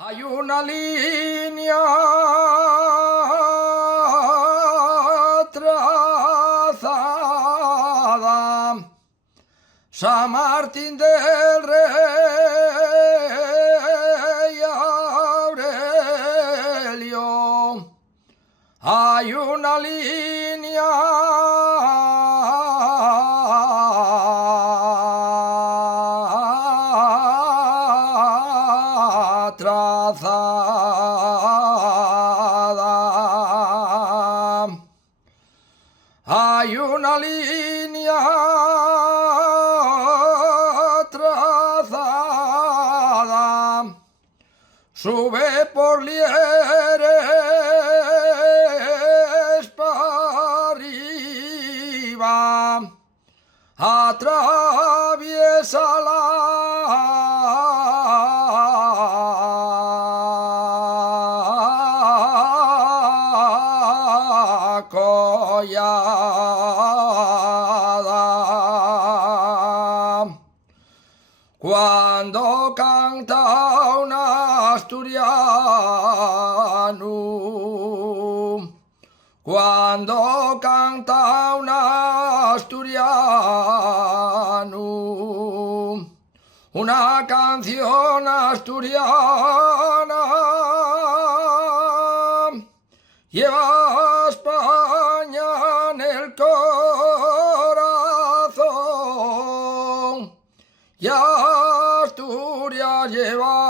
Hay una línea trazada, San Martín del Rey Aurelio. Hay una línea trazada. Hay una línea trazada, sube por Lieres para arriba, atraviesa la collada. Cuando canta un asturiano, cuando canta un asturiano, una canción asturiana, lleva a España en el corazón, y Asturias lleva